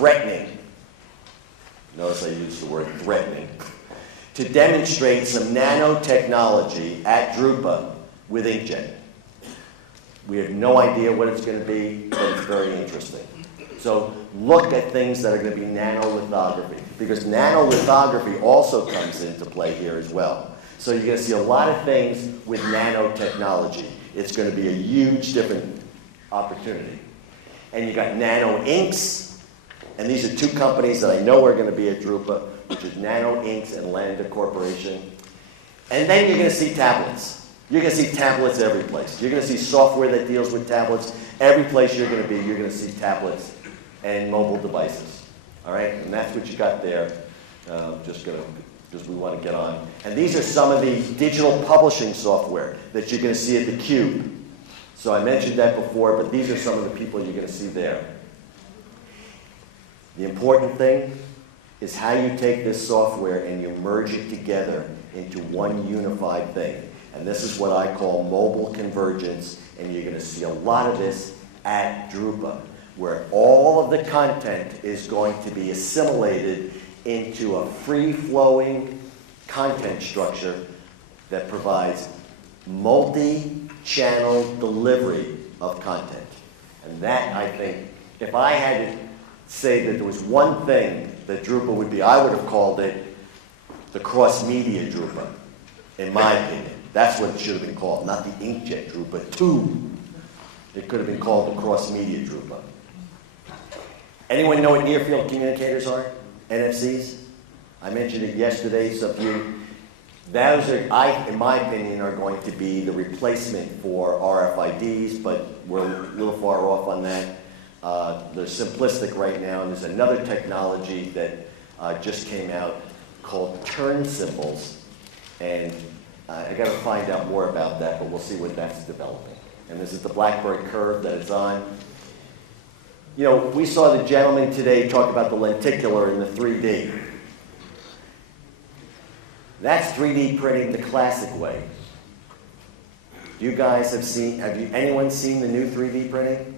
threatening, notice I use the word threatening, to demonstrate some nanotechnology at Drupa with inkjet. We have no idea what it's going to be, but it's very interesting. So look at things that are going to be nanolithography, because nanolithography also comes into play here as well. So you're going to see a lot of things with nanotechnology. It's going to be a huge different opportunity. And you got nano inks, and these are two companies that I know are going to be at Drupa, which is Nano Inks and Lambda Corporation. And then you're going to see tablets. You're going to see tablets every place. You're going to see software that deals with tablets. Every place you're going to be, you're going to see tablets and mobile devices. All right? And that's what you got there. Because we want to get on. And these are some of the digital publishing software that you're going to see at theCUBE. So I mentioned that before, but these are some of the people you're going to see there. The important thing is how you take this software and you merge it together into one unified thing. And this is what I call mobile convergence, and you're going to see a lot of this at Drupa, where all of the content is going to be assimilated into a free-flowing content structure that provides multi-channel delivery of content. And that, I think, if I had to say that there was one thing that Drupa would be, I would have called it the cross-media Drupa, in my opinion. That's what it should have been called, not the inkjet Drupa 2. It could have been called the cross-media Drupa. Anyone know what near-field communicators are? NFCs? I mentioned it yesterday, so if you, those are, in my opinion, are going to be the replacement for RFIDs, but we're a little far off on that. They're simplistic right now, and there's another technology that just came out called turn symbols, and I got to find out more about that, but we'll see what that's developing. And this is the Blackbird curve that it's on. You know, we saw the gentleman today talk about the lenticular and the 3D. That's 3D printing the classic way. You guys have seen, anyone seen the new 3D printing?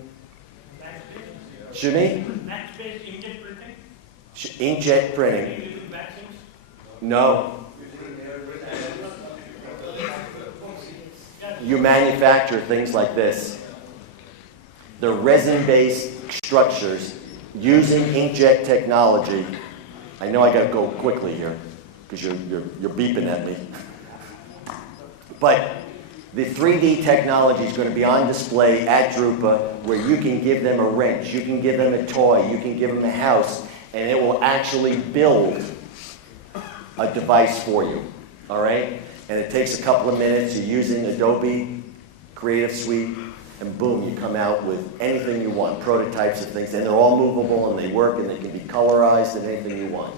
Should me? Max-based inkjet printing? Inkjet printing. No. You manufacture things like this. They're resin-based structures using inkjet technology. I know I got to go quickly here because you're beeping at me. But the 3D technology is going to be on display at Drupa, where you can give them a wrench, you can give them a toy, you can give them a house, and it will actually build a device for you. All right? And it takes a couple of minutes. You're using Adobe Creative Suite, and boom, you come out with anything you want, prototypes of things, and they're all movable, and they work, and they can be colorized, and anything you want.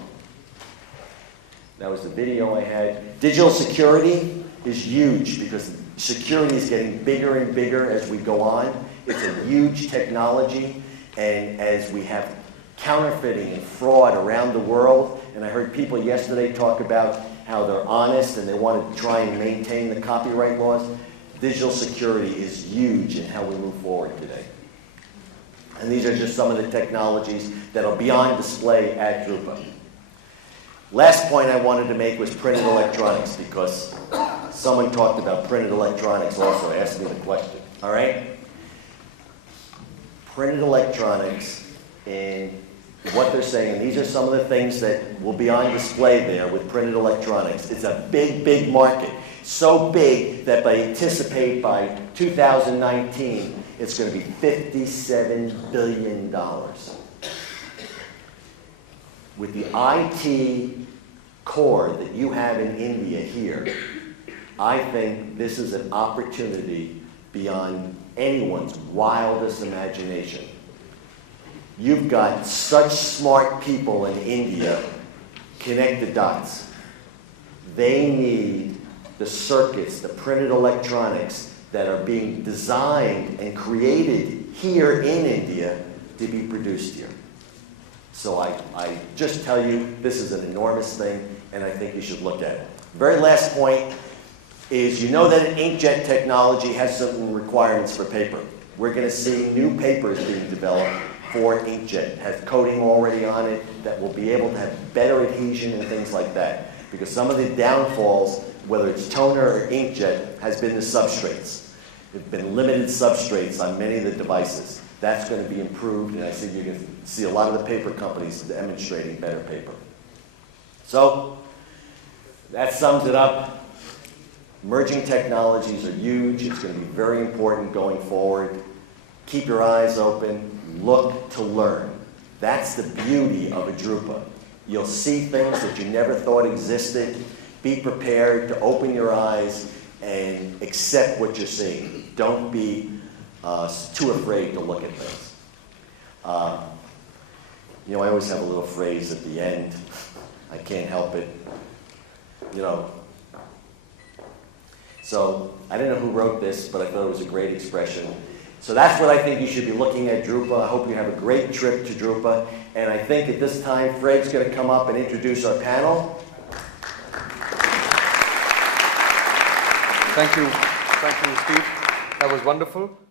That was the video I had. Digital security is huge because security is getting bigger and bigger as we go on. It's a huge technology, and as we have counterfeiting and fraud around the world, and I heard people yesterday talk about how they're honest and they want to try and maintain the copyright laws. Digital security is huge in how we move forward today. And these are just some of the technologies that will be on display at Drupa. Last point I wanted to make was printed electronics, because someone talked about printed electronics also, asked me the question. All right? Printed electronics, and what they're saying, and these are some of the things that will be on display there with printed electronics. It's a big, big market. So big that I anticipate by 2019, it's going to be $57 billion. With the IT core that you have in India here, I think this is an opportunity beyond anyone's wildest imagination. You've got such smart people in India. Connect the dots. They need the circuits, the printed electronics that are being designed and created here in India to be produced here. So I just tell you, this is an enormous thing, and I think you should look at it. Very last point is, you know that an inkjet technology has certain requirements for paper. We're going to see new papers being developed for inkjet. It has coating already on it that will be able to have better adhesion and things like that. Because some of the downfalls, whether it's toner or inkjet, has been the substrates. There have been limited substrates on many of the devices. That's going to be improved, and I think you're going to see a lot of the paper companies demonstrating better paper. So, that sums it up. Emerging technologies are huge. It's going to be very important going forward. Keep your eyes open. Look to learn. That's the beauty of a Drupa. You'll see things that you never thought existed. Be prepared to open your eyes and accept what you're seeing. Don't be too afraid to look at things. You know, I always have a little phrase at the end. I can't help it. You know. So, I don't know who wrote this, but I thought it was a great expression. So that's what I think you should be looking at Drupa. I hope you have a great trip to Drupa. And I think at this time, Fred's going to come up and introduce our panel. Thank you, Steve. That was wonderful.